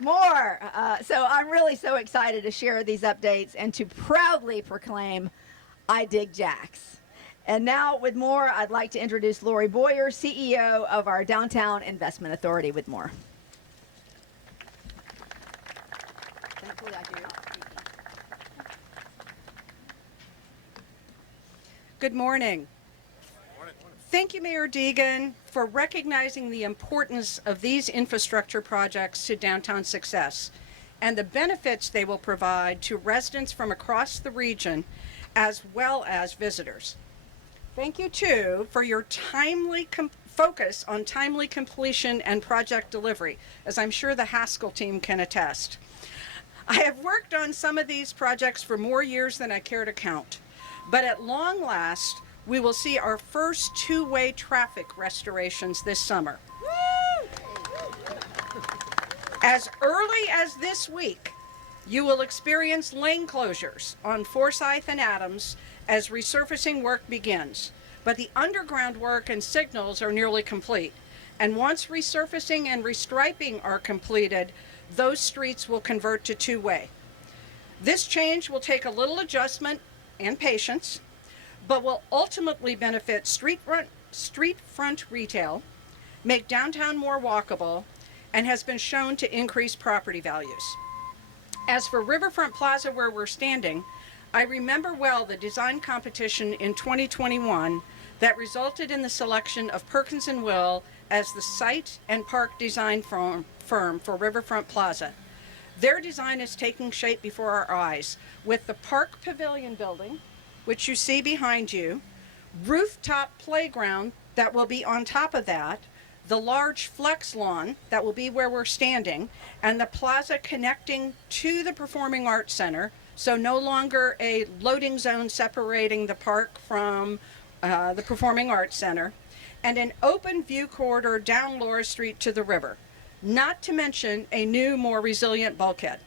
More. So I'm really so excited to share these updates and to proudly proclaim I Dig Jax. And now, with more, I'd like to introduce Lori Boyer, CEO of our Downtown Investment Authority, with more. Thankfully, I do. Good morning. Thank you, Mayor Deegan, for recognizing the importance of these infrastructure projects to downtown success and the benefits they will provide to residents from across the region as well as visitors. Thank you, too, for your timely focus on timely completion and project delivery, as I'm sure the Haskell team can attest. I have worked on some of these projects for more years than I care to count, but at long last, we will see our first two-way traffic restorations this summer. As early as this week, you will experience lane closures on Forsyth and Adams as resurfacing work begins. But the underground work and signals are nearly complete. And once resurfacing and restriping are completed, those streets will convert to two-way. This change will take a little adjustment and patience, but will ultimately benefit street front retail, make downtown more walkable, and has been shown to increase property values. As for Riverfront Plaza, where we're standing, I remember well the design competition in 2021 that resulted in the selection of Perkins & Will as the site and park design firm for Riverfront Plaza. Their design is taking shape before our eyes, with the Park Pavilion building, which you see behind you, rooftop playground that will be on top of that, the large flex lawn that will be where we're standing, and the plaza connecting to the Performing Arts Center, so no longer a loading zone separating the park from the Performing Arts Center, and an open view corridor down Laura Street to the river, not to mention a new, more resilient bulkhead.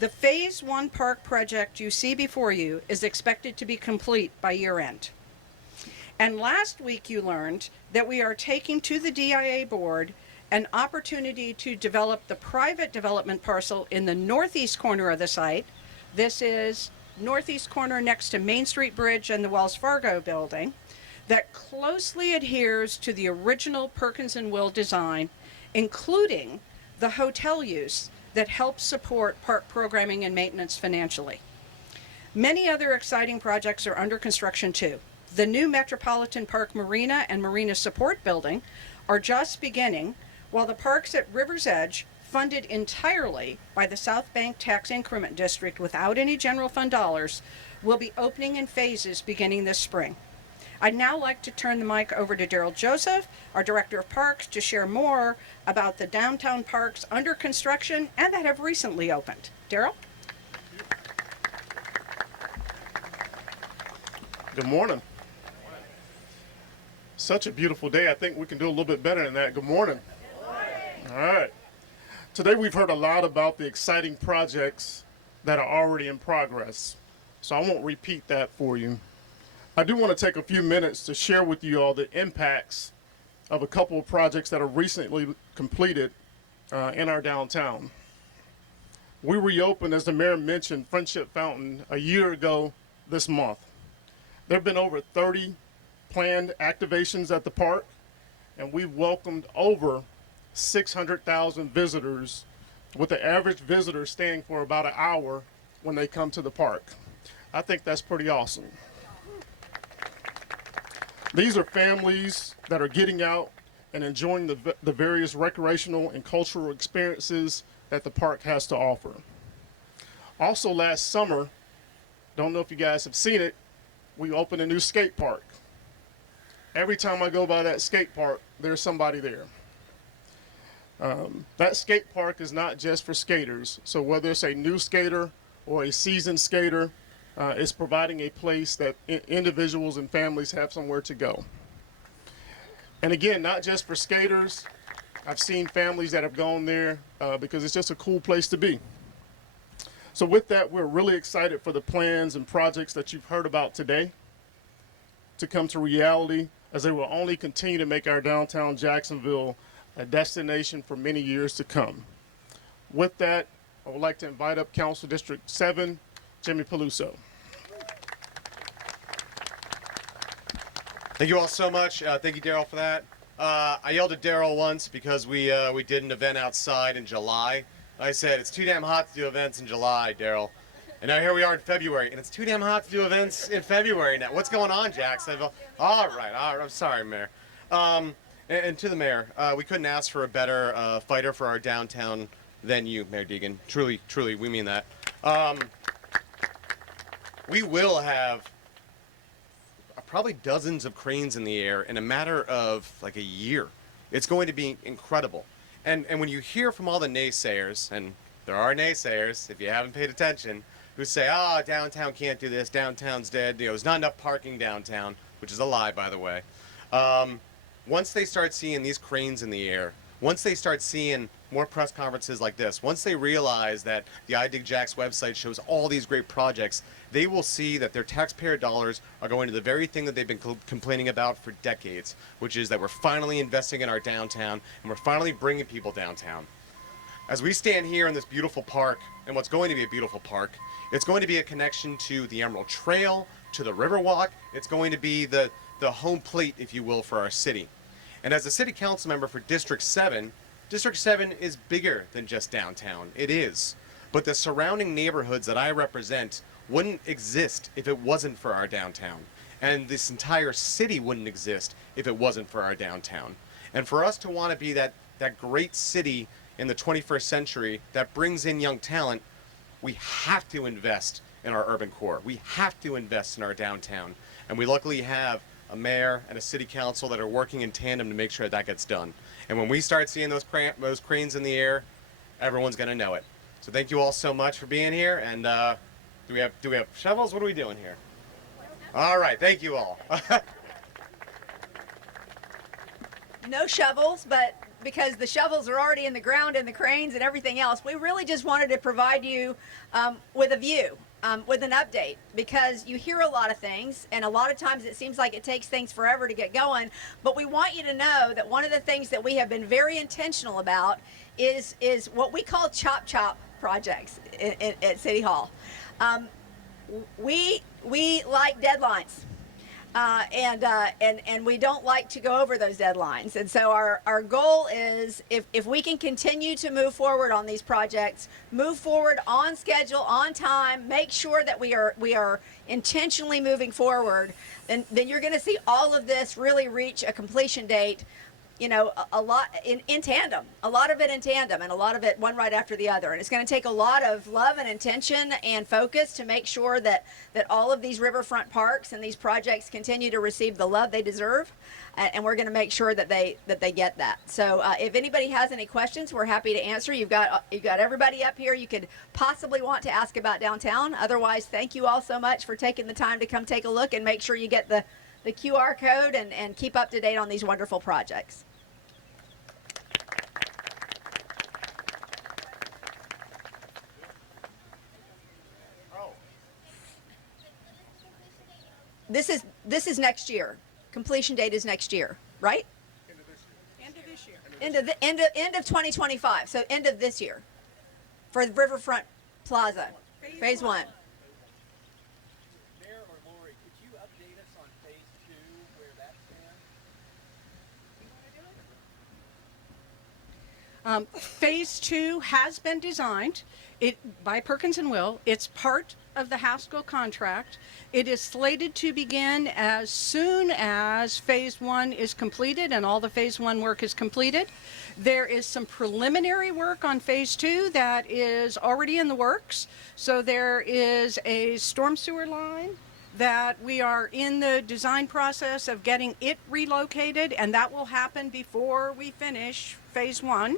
The Phase 1 park project you see before you is expected to be complete by year end. And last week you learned that we are taking to the DIA board an opportunity to develop the private development parcel in the northeast corner of the site. This is northeast corner next to Main Street Bridge and the Wells Fargo building, that closely adheres to the original Perkins & Will design, including the hotel use that helps support park programming and maintenance financially. Many other exciting projects are under construction too. The new Metropolitan Park Marina and Marina Support Building are just beginning, while the parks at River's Edge, funded entirely by the South Bank Tax Increment District without any general fund dollars, will be opening in phases beginning this spring. I'd now like to turn the mic over to Daryl Joseph, our Director of Parks, to share more about the downtown parks under construction and that have recently opened. Daryl? Good morning. Such a beautiful day. I think we can do a little bit better than that. Good morning. All right. Today we've heard a lot about the exciting projects that are already in progress, so I won't repeat that for you. I do want to take a few minutes to share with you all the impacts of a couple of projects that are recently completed in our downtown. We reopened, as the mayor mentioned, Friendship Fountain a year ago this month. There have been over 30 planned activations at the park, and we've welcomed over 600,000 visitors, with the average visitor staying for about an hour when they come to the park. I think that's pretty awesome. These are families that are getting out and enjoying the various recreational and cultural experiences that the park has to offer. Also last summer, don't know if you guys have seen it, we opened a new skate park. Every time I go by that skate park, there's somebody there. That skate park is not just for skaters, so whether it's a new skater or a seasoned skater, it's providing a place that individuals and families have somewhere to go. And again, not just for skaters. I've seen families that have gone there because it's just a cool place to be. So with that, we're really excited for the plans and projects that you've heard about today to come to reality, as they will only continue to make our downtown Jacksonville a destination for many years to come. With that, I would like to invite up Council District 7, Jimmy Peluso. Thank you all so much. Thank you, Daryl, for that. I yelled at Daryl once because we did an event outside in July. I said, it's too damn hot to do events in July, Daryl. And now here we are in February, and it's too damn hot to do events in February now. What's going on, Jacksonville? All right. I'm sorry, Mayor. And to the Mayor, we couldn't ask for a better fighter for our downtown than you, Mayor Deegan. Truly, truly, we mean that. We will have probably dozens of cranes in the air in a matter of like a year. It's going to be incredible. And when you hear from all the naysayers, and there are naysayers, if you haven't paid attention, who say, downtown can't do this, downtown's dead, there's not enough parking downtown, which is a lie, by the way. Once they start seeing these cranes in the air, once they start seeing more press conferences like this, once they realize that the I Dig Jax website shows all these great projects, they will see that their taxpayer dollars are going to the very thing that they've been complaining about for decades, which is that we're finally investing in our downtown and we're finally bringing people downtown. As we stand here in this beautiful park, and what's going to be a beautiful park, it's going to be a connection to the Emerald Trail, to the Riverwalk. It's going to be the home plate, if you will, for our city. And as a city council member for District 7 is bigger than just downtown. It is. But the surrounding neighborhoods that I represent wouldn't exist if it wasn't for our downtown. And this entire city wouldn't exist if it wasn't for our downtown. And for us to want to be that great city in the 21st century that brings in young talent, we have to invest in our urban core. We have to invest in our downtown. And we luckily have a mayor and a city council that are working in tandem to make sure that gets done. And when we start seeing those cranes in the air, everyone's going to know it. So thank you all so much for being here. And do we have shovels? What are we doing here? All right, thank you all. No shovels, but because the shovels are already in the ground and the cranes and everything else, we really just wanted to provide you with a view, with an update, because you hear a lot of things and a lot of times it seems like it takes things forever to get going, but we want you to know that one of the things that we have been very intentional about is what we call chop projects at City Hall. We like deadlines. And we don't like to go over those deadlines. And so our goal is, if we can continue to move forward on these projects, move forward on schedule, on time, make sure that we are intentionally moving forward, then you're going to see all of this really reach a completion date, a lot in tandem, a lot of it in tandem, and a lot of it one right after the other. And it's going to take a lot of love and intention and focus to make sure that all of these riverfront parks and these projects continue to receive the love they deserve. And we're going to make sure that they get that. So if anybody has any questions, we're happy to answer. You've got everybody up here you could possibly want to ask about downtown. Otherwise, thank you all so much for taking the time to come take a look, and make sure you get the QR code and keep up to date on these wonderful projects. This is next year. Completion date is next year, right? End of this year. End of 2025. So end of this year for the Riverfront Plaza, phase one. Mayor or Lori, could you update us on phase 2, where that stands? Phase 2 has been designed by Perkins & Will. It's part of the Haskell contract. It is slated to begin as soon as phase 1 is completed and all the phase 1 work is completed. There is some preliminary work on phase 2 that is already in the works. So there is a storm sewer line that we are in the design process of getting it relocated, and that will happen before we finish phase 1.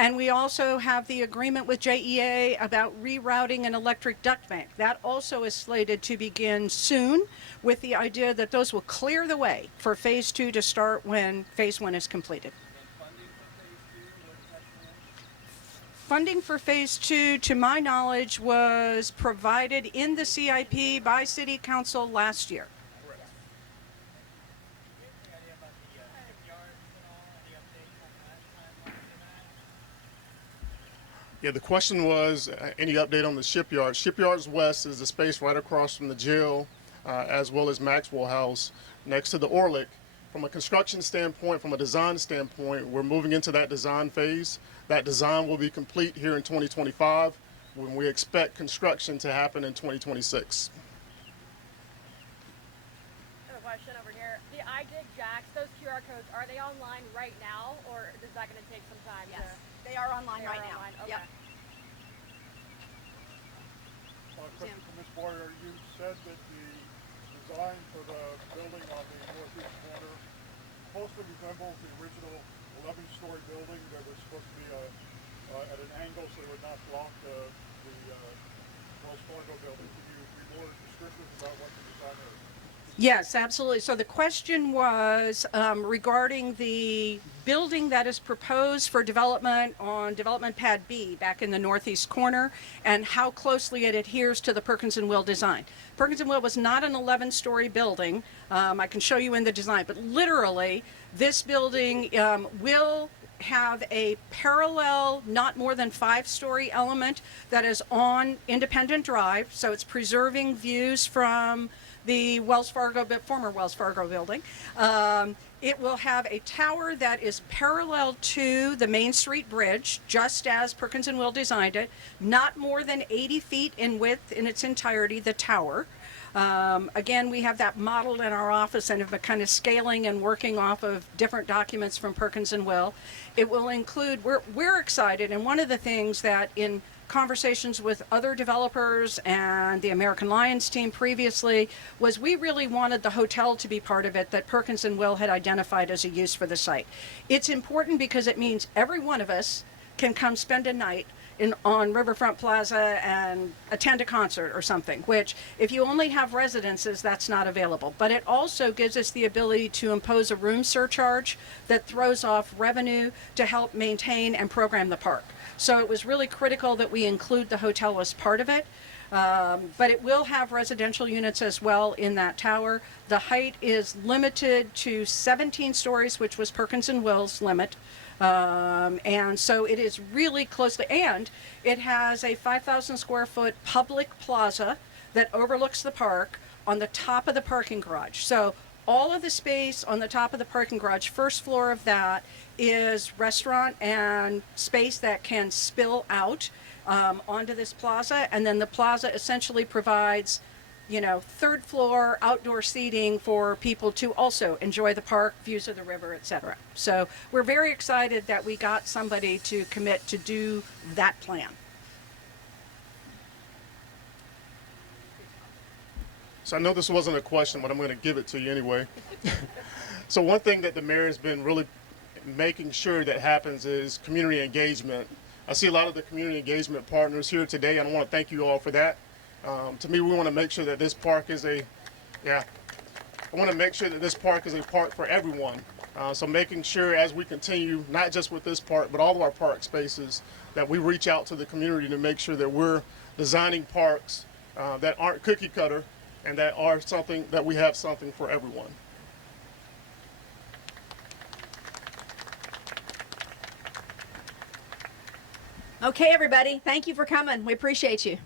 And we also have the agreement with JEA about rerouting an electric duct bank. That also is slated to begin soon, with the idea that those will clear the way for phase 2 to start when phase 1 is completed. Funding for phase 2, to my knowledge, was provided in the CIP by City Council last year. Yeah, the question was any update on the shipyard. Shipyards West is the space right across from the jail, as well as Maxwell House, next to the Orlick. From a construction standpoint, from a design standpoint, we're moving into that design phase. That design will be complete here in 2025, when we expect construction to happen in 2026. I have a question over here. The I Dig Jax, those QR codes, are they online right now, or is that going to take some time? Yes, they are online right now. Okay. Yep. Question for Ms. Boyer. You said that the design for the building on the northeast corner closely resembles the original 11-story building that was supposed to be at an angle so it would not block the Wells Fargo building. Can you be more descriptive about what the design is? Yes, absolutely. So the question was regarding the building that is proposed for development on Development Pad B back in the northeast corner, and how closely it adheres to the Perkins and Will design. Perkins and Will was not an 11-story building. I can show you in the design, but literally this building will have a parallel, not more than 5-story element that is on Independent Drive, so it's preserving views from the former Wells Fargo building. It will have a tower that is parallel to the Main Street Bridge, just as Perkins and Will designed it, not more than 80 feet in width in its entirety, the tower. Again, we have that modeled in our office and have been kind of scaling and working off of different documents from Perkins and Will. It will include, we're excited, and one of the things that in conversations with other developers and the American Lions team previously was we really wanted the hotel to be part of it that Perkins and Will had identified as a use for the site. It's important because it means every one of us can come spend a night on Riverfront Plaza and attend a concert or something, which if you only have residences, that's not available. But it also gives us the ability to impose a room surcharge that throws off revenue to help maintain and program the park. So it was really critical that we include the hotel as part of it. But it will have residential units as well in that tower. The height is limited to 17 stories, which was Perkins and Will's limit. And so it is really closely, and it has a 5,000 square foot public plaza that overlooks the park on the top of the parking garage. So all of the space on the top of the parking garage, first floor of that, is restaurant and space that can spill out onto this plaza. And then the plaza essentially provides, third floor outdoor seating for people to also enjoy the park, views of the river, etc. So we're very excited that we got somebody to commit to do that plan. So I know this wasn't a question, but I'm going to give it to you anyway. So one thing that the mayor has been really making sure that happens is community engagement. I see a lot of the community engagement partners here today, and I want to thank you all for that. To me, we want to make sure that this park is I want to make sure that this park is a park for everyone. So making sure as we continue, not just with this park, but all of our park spaces, that we reach out to the community to make sure that we're designing parks that aren't cookie cutter and that are something that we have something for everyone. Okay, everybody, thank you for coming. We appreciate you.